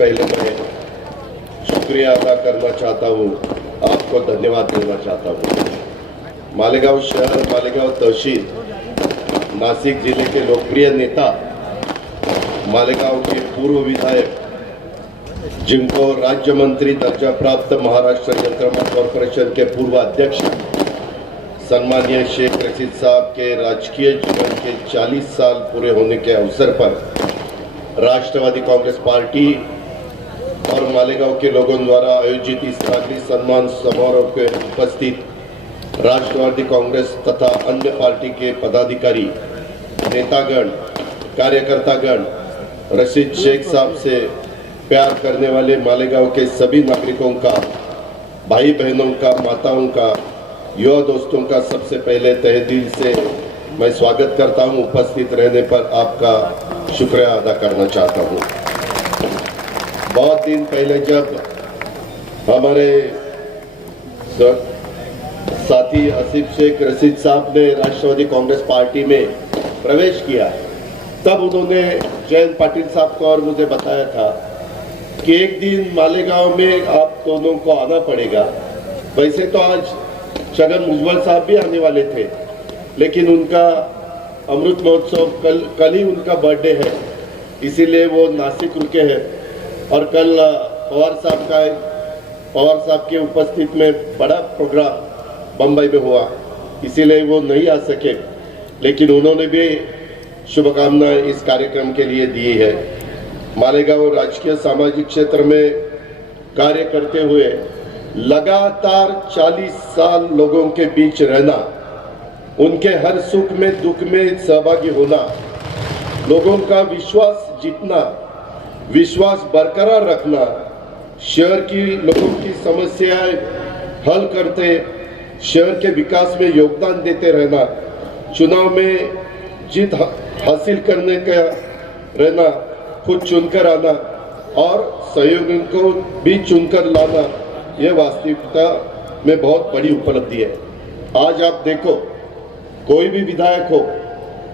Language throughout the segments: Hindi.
पहले मैं शुक्रिया अदा करना चाहता हूँ, आपको धन्यवाद देना चाहता हूँ। मालेगांव शहर, मालेगांव तहसील, नासिक जिले के लोकप्रिय नेता, मालेगांव के पूर्व विधायक, जिनको राज्य मंत्री दर्जा प्राप्त महाराष्ट्र यंत्रमा कॉर्पोरेशन के पूर्व अध्यक्ष सम्मानीय शेख रशीद साहब के राजकीय जीवन के 40 साल पूरे होने के अवसर पर राष्ट्रवादी कांग्रेस पार्टी और मालेगांव के लोगों द्वारा आयोजित इस नागरिक सम्मान समारोह के उपस्थित राष्ट्रवादी कांग्रेस तथा अन्य पार्टी के पदाधिकारी, नेतागण, कार्यकर्तागण, रशीद शेख साहब से प्यार करने वाले मालेगांव के सभी नागरिकों का, भाई बहनों का, माताओं का, युवा दोस्तों का सबसे पहले तहे दिल से मैं स्वागत करता हूं। उपस्थित रहने पर आपका शुक्रिया अदा करना चाहता हूं। बहुत दिन पहले जब हमारे साथी आसिफ शेख रशीद साहब ने राष्ट्रवादी कांग्रेस पार्टी में प्रवेश किया, तब उन्होंने जयंत पाटिल साहब को और मुझे बताया था कि एक दिन मालेगांव में आप दोनों को आना पड़ेगा। वैसे तो आज छगन भुजबल साहब भी आने वाले थे, लेकिन उनका अमृत महोत्सव कल ही उनका बर्थडे है, इसीलिए वो नासिक रुके हैं। और कल पवार साहब के उपस्थित में बड़ा प्रोग्राम बम्बई में हुआ, इसीलिए वो नहीं आ सके, लेकिन उन्होंने भी शुभकामनाएं इस कार्यक्रम के लिए दी है। मालेगांव राजकीय सामाजिक क्षेत्र में कार्य करते हुए लगातार 40 साल लोगों के बीच रहना, उनके हर सुख में दुख में सहभागी होना, लोगों का विश्वास जीतना, विश्वास बरकरार रखना, शहर की लोगों की समस्याएं हल करते, शहर के विकास में योगदान देते रहना, चुनाव में जीत हासिल करने का रहना, खुद चुनकर आना और सहयोगियों को भी चुनकर लाना, यह वास्तविकता में बहुत बड़ी उपलब्धि है। आज आप देखो, कोई भी विधायक हो,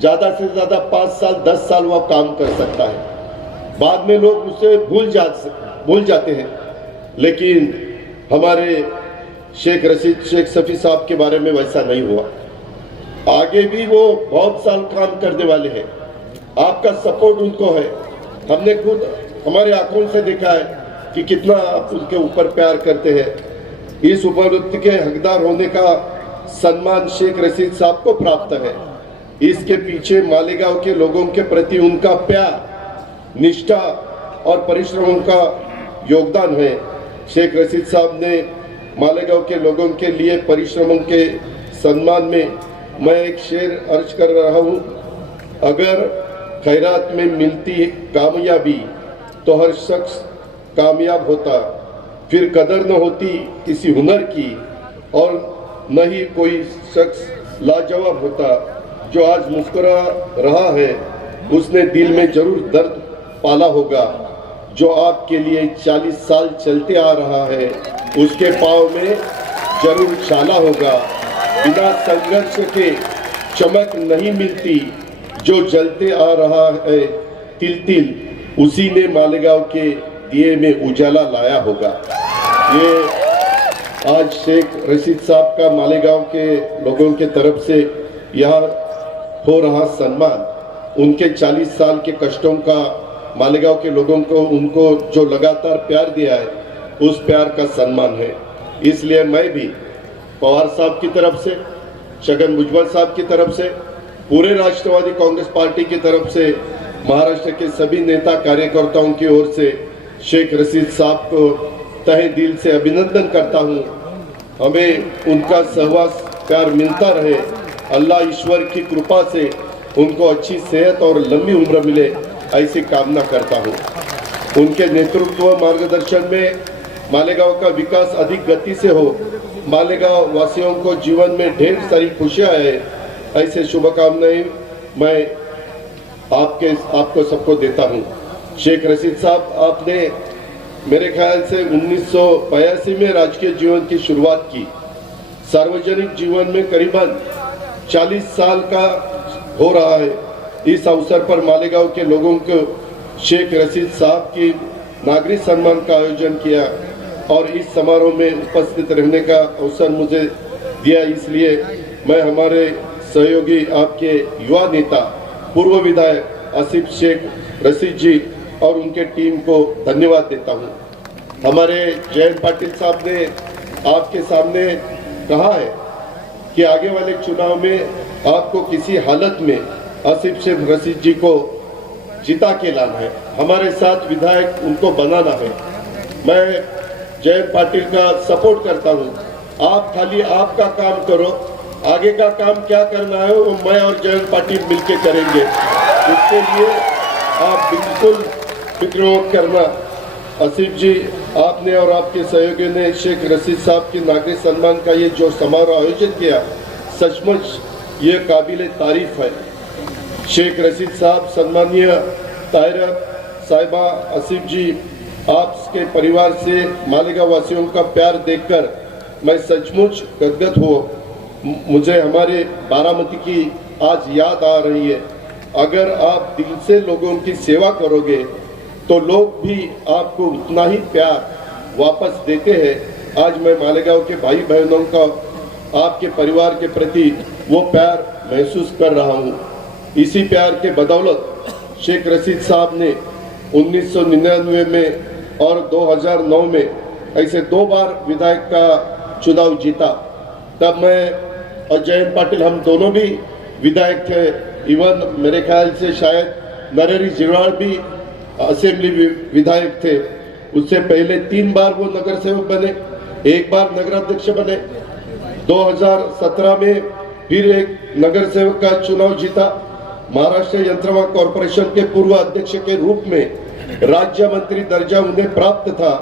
ज्यादा से ज्यादा 5 साल 10 साल वह काम कर सकता है, बाद में लोग उसे भूल जाते हैं। लेकिन हमारे शेख सफी साहब के बारे में वैसा नहीं हुआ, आगे भी वो बहुत साल काम करने वाले हैं। आपका सपोर्ट उनको है, हमने खुद हमारे आंखों से देखा है कि कितना आप उनके ऊपर प्यार करते हैं। इस उपलब्धि के हकदार होने का सम्मान शेख रशीद साहब को प्राप्त है। इसके पीछे मालेगांव के लोगों के प्रति उनका प्यार, निष्ठा और परिश्रमों का योगदान है। शेख रशीद साहब ने मालेगांव के लोगों के लिए परिश्रमों के सम्मान में मैं एक शेर अर्ज कर रहा हूँ। अगर खैरात में मिलती कामयाबी तो हर शख्स कामयाब होता, फिर कदर न होती किसी हुनर की, और न ही कोई शख्स लाजवाब होता। जो आज मुस्कुरा रहा है उसने दिल में जरूर दर्द पाला होगा। जो आपके लिए 40 साल चलते आ रहा है उसके पाँव में जरूर छाला होगा। बिना संघर्ष के चमक नहीं मिलती, जो जलते आ रहा है तिल तिल, उसी ने मालेगांव के दिए में उजाला लाया होगा। ये आज शेख रशीद साहब का मालेगांव के लोगों के तरफ से यहाँ हो रहा सम्मान, उनके 40 साल के कष्टों का मालेगांव के लोगों को, उनको जो लगातार प्यार दिया है, उस प्यार का सम्मान है। इसलिए मैं भी पवार साहब की तरफ से, छगन भुजबल साहब की तरफ से, पूरे राष्ट्रवादी कांग्रेस पार्टी की तरफ से, महाराष्ट्र के सभी नेता कार्यकर्ताओं की ओर से शेख रशीद साहब को तहे दिल से अभिनंदन करता हूं। हमें उनका सहवास प्यार मिलता रहे। अल्लाह ईश्वर की कृपा से उनको अच्छी सेहत और लंबी उम्र मिले, ऐसी कामना करता हूं। उनके नेतृत्व मार्गदर्शन में मालेगांव का विकास अधिक गति से हो, मालेगांव वासियों को जीवन में ढेर सारी खुशियां आए, ऐसे शुभकामनाएं मैं आपको सबको देता हूं। शेख रशीद साहब, आपने मेरे ख्याल से 1982 में राजकीय जीवन की शुरुआत की। सार्वजनिक जीवन में करीबन 40 साल का हो रहा है। इस अवसर पर मालेगांव के लोगों को शेख रशीद साहब की नागरिक सम्मान का आयोजन किया और इस समारोह में उपस्थित रहने का अवसर मुझे दिया, इसलिए मैं हमारे सहयोगी आपके युवा नेता पूर्व विधायक आसिफ शेख रशीद जी और उनके टीम को धन्यवाद देता हूं। हमारे जयंत पाटिल साहब ने आपके सामने कहा है कि आगे वाले चुनाव में आपको किसी हालत में आसिफ शेख रशीद जी को जिता के लाना है, हमारे साथ विधायक उनको बनाना है। मैं जयंत पाटिल का सपोर्ट करता हूं, आप खाली आपका काम करो, आगे का काम क्या करना है वो मैं और जयंत पाटिल मिलके करेंगे। इसके लिए आप बिल्कुल फिक्र मत करना। आसिफ जी, आपने और आपके सहयोगी ने शेख रशीद साहब की नागरिक सम्मान का ये जो समारोह आयोजित किया, सचमुच ये काबिल तारीफ है। शेख रशीद साहब, सम्मानीय ताहिरा साहिबा, आसिफ जी, आपके परिवार से मालेगांव वासियों का प्यार देखकर मैं सचमुच गदगद हुआ। मुझे हमारे बारामती की आज याद आ रही है। अगर आप दिल से लोगों की सेवा करोगे तो लोग भी आपको उतना ही प्यार वापस देते हैं। आज मैं मालेगांव के भाई बहनों का आपके परिवार के प्रति वो प्यार महसूस कर रहा हूँ। इसी प्यार के बदौलत शेख रशीद साहब ने 1999 में और 2009 में ऐसे 2 बार विधायक का चुनाव जीता। तब मैं और जयंत पाटिल हम दोनों भी विधायक थे। इवन मेरे ख्याल से शायद नरहरी जिरवाल भी असेंबली विधायक थे। उससे पहले 3 बार वो नगर सेवक बने, 1 बार नगराध्यक्ष बने। 2017 में फिर एक नगर सेवक का चुनाव जीता। महाराष्ट्र यंत्रमा कॉरपोरेशन के पूर्व अध्यक्ष के रूप में राज्य मंत्री दर्जा उन्हें प्राप्त था।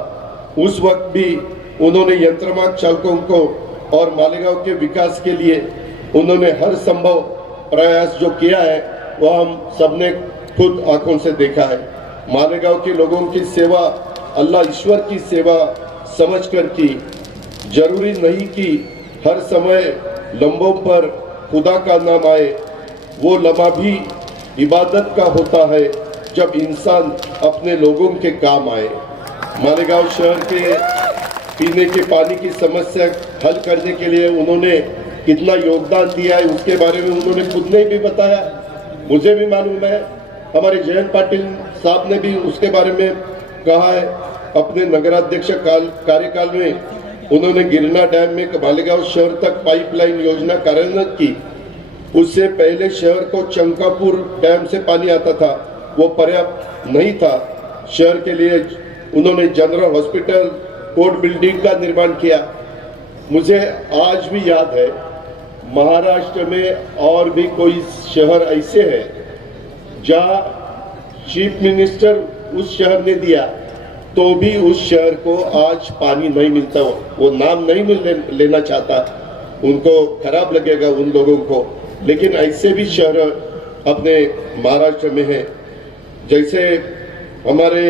उस वक्त भी उन्होंने यंत्रमाग चालकों को और मालेगांव के विकास के लिए उन्होंने हर संभव प्रयास जो किया है वो हम सबने खुद आंखों से देखा है। मालेगांव के लोगों की सेवा अल्लाह ईश्वर की सेवा समझकर की। जरूरी नहीं कि हर समय लम्बों पर खुदा का नाम आए, वो लम्हा भी इबादत का होता है जब इंसान अपने लोगों के काम आए। मालेगांव शहर के पीने के पानी की समस्या हल करने के लिए उन्होंने कितना योगदान दिया है उसके बारे में उन्होंने खुद ने भी बताया, मुझे भी मालूम है। हमारे जयंत पाटिल साहब ने भी उसके बारे में कहा है। अपने नगराध्यक्ष कार्यकाल में उन्होंने गिरना डैम में मालेगांव शहर तक पाइपलाइन योजना कार्यान्वित की। उससे पहले शहर को चंकापुर डैम से पानी आता था, वो पर्याप्त नहीं था। शहर के लिए उन्होंने जनरल हॉस्पिटल, कोर्ट बिल्डिंग का निर्माण किया। मुझे आज भी याद है, महाराष्ट्र में और भी कोई शहर ऐसे है जहां चीफ मिनिस्टर उस शहर ने दिया तो भी उस शहर को आज पानी नहीं मिलता। वो नाम नहीं लेना चाहता, उनको खराब लगेगा उन लोगों को, लेकिन ऐसे भी शहर अपने महाराष्ट्र में है। जैसे हमारे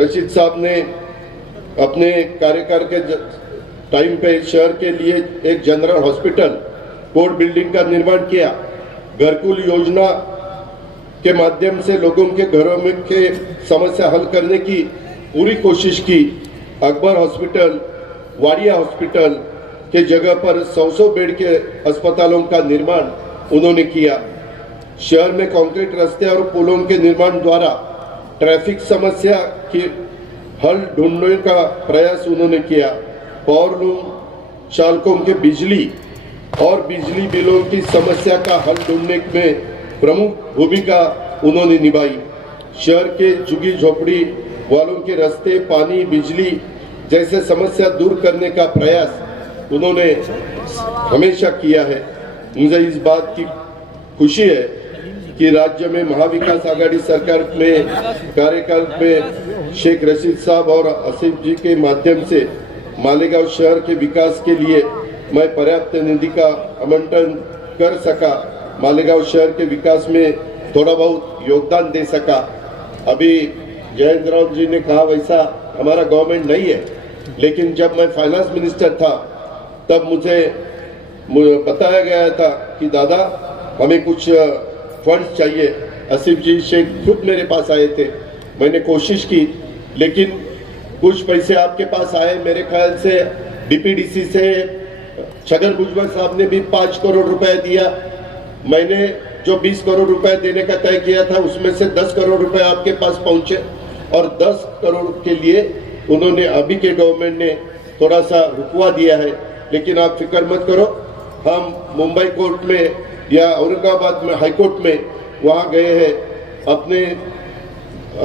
रशीद साहब ने अपने कार्यकाल के टाइम पे शहर के लिए एक जनरल हॉस्पिटल, कोर्ट बिल्डिंग का निर्माण किया। घरकुल योजना के माध्यम से लोगों के घरों में के समस्या हल करने की पूरी कोशिश की। अकबर हॉस्पिटल, वाडिया हॉस्पिटल के जगह पर 100 बेड के अस्पतालों का निर्माण उन्होंने किया। शहर में कंक्रीट रास्ते और पुलों के निर्माण द्वारा ट्रैफिक समस्या की हल ढूंढने का प्रयास उन्होंने किया। पावर लूम चालकों के बिजली और बिजली बिलों की समस्या का हल ढूंढने में प्रमुख भूमिका उन्होंने निभाई। शहर के झुग्गी झोपड़ी वालों के रास्ते, पानी, बिजली जैसे समस्या दूर करने का प्रयास उन्होंने हमेशा किया है। मुझे इस बात की खुशी है कि राज्य में महाविकास आघाड़ी सरकार में कार्यकाल में शेख रशीद साहब और आसिफ जी के माध्यम से मालेगांव शहर के विकास के लिए मैं पर्याप्त निधि का आवंटन कर सका, मालेगांव शहर के विकास में थोड़ा बहुत योगदान दे सका। अभी जयंत राव जी ने कहा वैसा हमारा गवर्नमेंट नहीं है, लेकिन जब मैं फाइनेंस मिनिस्टर था तब मुझे बताया गया था कि दादा हमें कुछ फंड्स चाहिए। आसिफ जी शेख खुद मेरे पास आए थे, मैंने कोशिश की लेकिन कुछ पैसे आपके पास आए, मेरे ख्याल से डीपीडीसी से छगन भुजबल साहब ने भी 5 करोड़ रुपए दिया। मैंने जो 20 करोड़ रुपए देने का तय किया था उसमें से 10 करोड़ रुपए आपके पास पहुंचे और 10 करोड़ के लिए उन्होंने अभी के गवर्नमेंट ने थोड़ा सा रुकवा दिया है। लेकिन आप फिक्र मत करो, हम मुंबई कोर्ट में या औरंगाबाद में हाई कोर्ट में वहाँ गए हैं,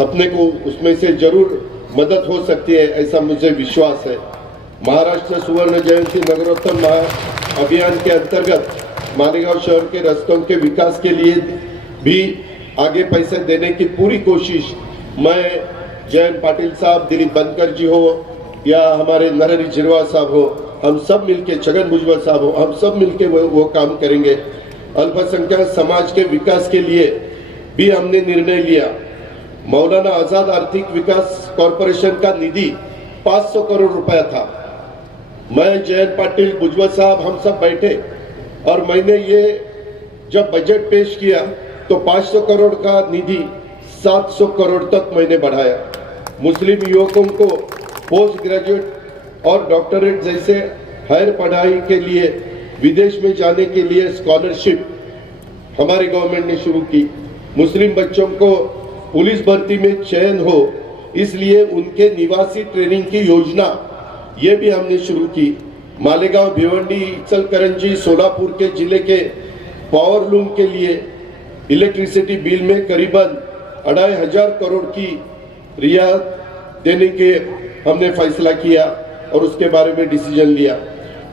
अपने को उसमें से जरूर मदद हो सकती है, ऐसा मुझे विश्वास है। महाराष्ट्र सुवर्ण जयंती नगरोत्थान अभियान के अंतर्गत मालेगांव शहर के रास्तों के विकास के लिए भी आगे पैसे देने की पूरी कोशिश, मैं जयंत पाटिल साहब, दिलीप बनकर जी हो या हमारे नरहरि झिरवाल साहब हो, हम सब मिलके, छगन भुजबल साहब हो, हम सब मिलके वो काम करेंगे। अल्पसंख्यक समाज के विकास के लिए भी हमने निर्णय लिया। मौलाना आजाद आर्थिक विकास कॉरपोरेशन का निधि 500 करोड़ रुपया था। मैं, जयंत पाटिल, भुजबल साहब, हम सब बैठे और मैंने ये जब बजट पेश किया तो 500 करोड़ का निधि 700 करोड़ तक मैंने बढ़ाया। मुस्लिम युवकों को पोस्ट ग्रेजुएट और डॉक्टरेट जैसे हायर पढ़ाई के लिए विदेश में जाने के लिए स्कॉलरशिप हमारी गवर्नमेंट ने शुरू की। मुस्लिम बच्चों को पुलिस भर्ती में चयन हो, इसलिए उनके निवासी ट्रेनिंग की योजना ये भी हमने शुरू की। मालेगांव, भिवंडी, इचलकरंजी, सोलापुर के जिले के पावर लूम के लिए इलेक्ट्रिसिटी बिल में करीबन 2500 करोड़ की रियायत देने के हमने फैसला किया और उसके बारे में डिसीजन लिया।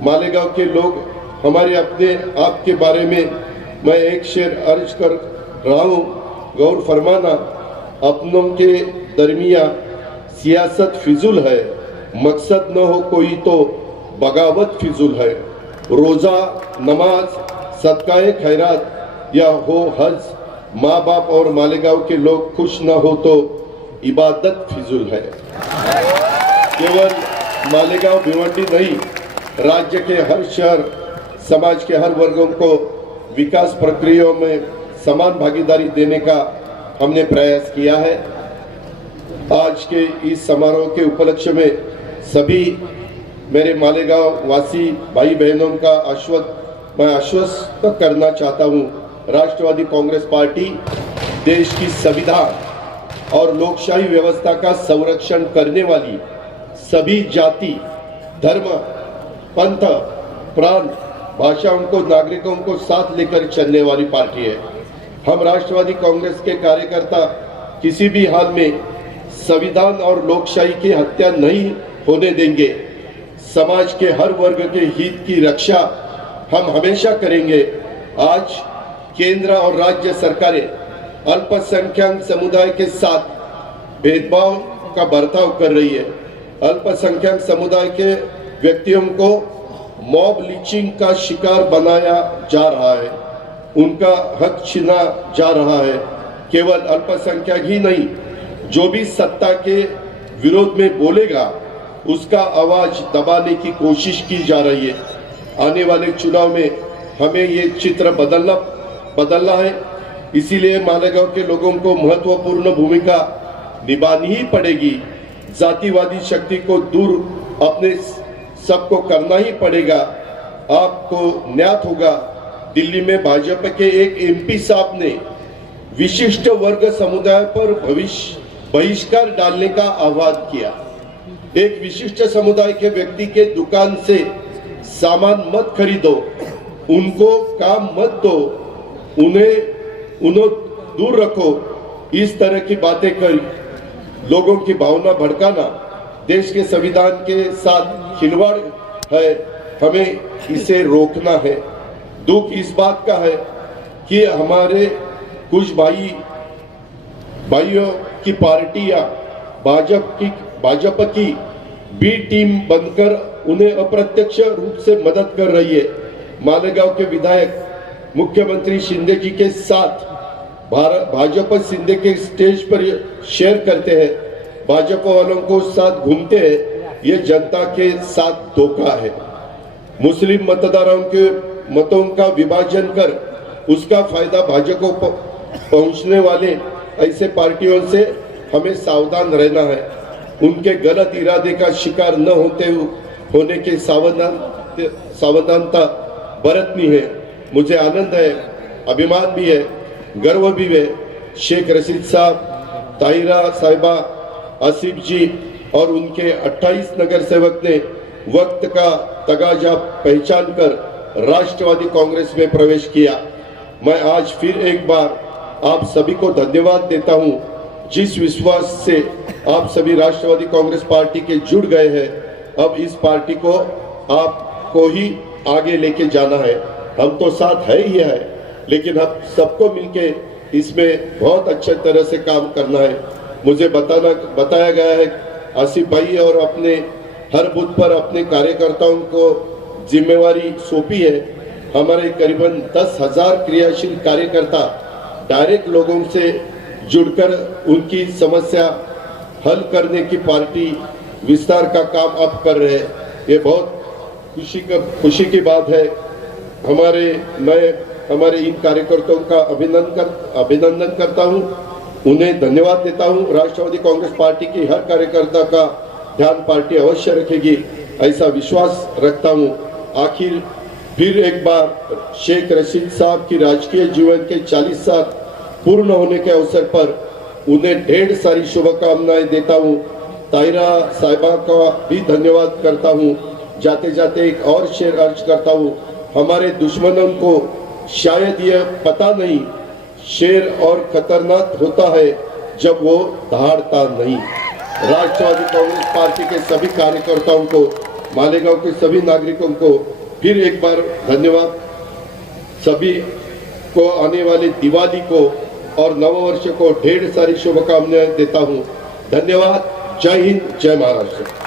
मालेगांव के लोग हमारे अपने आप के बारे में मैं एक शेर अर्ज कर रहा हूँ, गौर फरमाना। अपनों के दरमिया सियासत फिजूल है, मकसद न हो कोई तो बगावत फिजूल है। रोजा, नमाज, सदकाए खैरात या हो हज, माँ बाप और मालेगांव के लोग खुश न हो तो इबादत फिजूल है। केवल मालेगांव, भिवंडी नहीं, राज्य के हर शहर, समाज के हर वर्गों को विकास प्रक्रियाओं में समान भागीदारी देने का हमने प्रयास किया है। आज के इस समारोह के उपलक्ष्य में सभी मेरे मालेगांव वासी भाई बहनों का मैं आश्वस्त करना चाहता हूं, राष्ट्रवादी कांग्रेस पार्टी देश की संविधान और लोकशाही व्यवस्था का संरक्षण करने वाली, सभी जाति, धर्म, पंथ, प्रांत, भाषाओं को, नागरिकों को साथ लेकर चलने वाली पार्टी है। हम राष्ट्रवादी कांग्रेस के कार्यकर्ता किसी भी हाल में संविधान और लोकशाही की हत्या नहीं होने देंगे। समाज के हर वर्ग के हित की रक्षा हम हमेशा करेंगे। आज केंद्र और राज्य सरकारें अल्पसंख्यक समुदाय के साथ भेदभाव का बर्ताव कर रही है। अल्पसंख्यक समुदाय के व्यक्तियों को मॉब लिंचिंग का शिकार बनाया जा रहा है, उनका हक छीना जा रहा है। केवल अल्पसंख्यक ही नहीं, जो भी सत्ता के विरोध में बोलेगा उसका आवाज दबाने की कोशिश की जा रही है। आने वाले चुनाव में हमें ये चित्र बदलना है। इसीलिए मालेगांव के लोगों को महत्वपूर्ण भूमिका निभानी ही पड़ेगी। जातिवादी शक्ति को दूर अपने सबको करना ही पड़ेगा। आपको ज्ञात होगा, दिल्ली में भाजपा के एक एमपी साहब ने विशिष्ट वर्ग समुदाय पर बहिष्कार डालने का आह्वान किया। एक विशिष्ट समुदाय के व्यक्ति के दुकान से सामान मत खरीदो, उनको काम मत दो, उन्हें दूर रखो। इस तरह की बातें कर लोगों की भावना भड़काना देश के संविधान के साथ खिलवाड़ है। हमें इसे रोकना है। दुख इस बात का है कि हमारे कुछ भाइयों की पार्टियां भाजपा की बी टीम बनकर उन्हें अप्रत्यक्ष रूप से मदद कर रही है। मालेगांव के विधायक मुख्यमंत्री शिंदे जी के साथ भाजपा शिंदे के स्टेज पर शेयर करते हैं, भाजपा वालों को साथ घूमते हैं। ये जनता के साथ धोखा है। मुस्लिम मतदारों के मतों का विभाजन कर उसका फायदा भाजपा को पहुंचने वाले ऐसे पार्टियों से हमें सावधान रहना है। उनके गलत इरादे का शिकार न होने के सावधानता बरतनी है। मुझे आनंद है, अभिमान भी है, गर्व भी है। शेख रशीद साहब, ताहिरा साहिबा, आसिफ जी और उनके 28 नगर सेवक ने वक्त का तगाजा पहचान कर राष्ट्रवादी कांग्रेस में प्रवेश किया। मैं आज फिर एक बार आप सभी को धन्यवाद देता हूं, जिस विश्वास से आप सभी राष्ट्रवादी कांग्रेस पार्टी के जुड़ गए हैं। अब इस पार्टी को आपको ही आगे लेके जाना है। हम तो साथ है ही है, लेकिन हम सबको मिलके इसमें बहुत अच्छे तरह से काम करना है। मुझे बताया गया है आसिफ भाई और अपने हर बूथ पर अपने कार्यकर्ताओं को जिम्मेवारी सौंपी है। हमारे करीबन 10,000 क्रियाशील कार्यकर्ता डायरेक्ट लोगों से जुड़कर उनकी समस्या हल करने की पार्टी विस्तार का काम अब कर रहे हैं। ये बहुत खुशी की बात है। मैं हमारे इन कार्यकर्ताओं का अभिनंदन करता हूं, उन्हें धन्यवाद देता हूं। राष्ट्रवादी कांग्रेस पार्टी की हर कार्यकर्ता का ध्यान पार्टी अवश्य रखेगी, ऐसा विश्वास रखता हूं। आखिर फिर एक बार शेख रशीद साहब की राजकीय जीवन के 40 साल पूर्ण होने के अवसर पर उन्हें ढेर सारी शुभकामनाएं देता हूं। ताहिरा साहिबा का भी धन्यवाद करता हूं। जाते जाते एक और शेर अर्ज करता हूं, हमारे दुश्मनों को शायद यह पता नहीं, शेर और खतरनाक होता है जब वो दहाड़ता नहीं। राष्ट्रवादी कांग्रेस पार्टी के सभी कार्यकर्ताओं को, मालेगांव के सभी नागरिकों को फिर एक बार धन्यवाद। सभी को आने वाले दिवाली को और नववर्ष को ढेर सारी शुभकामनाएं देता हूं। धन्यवाद। जय हिंद, जय महाराष्ट्र।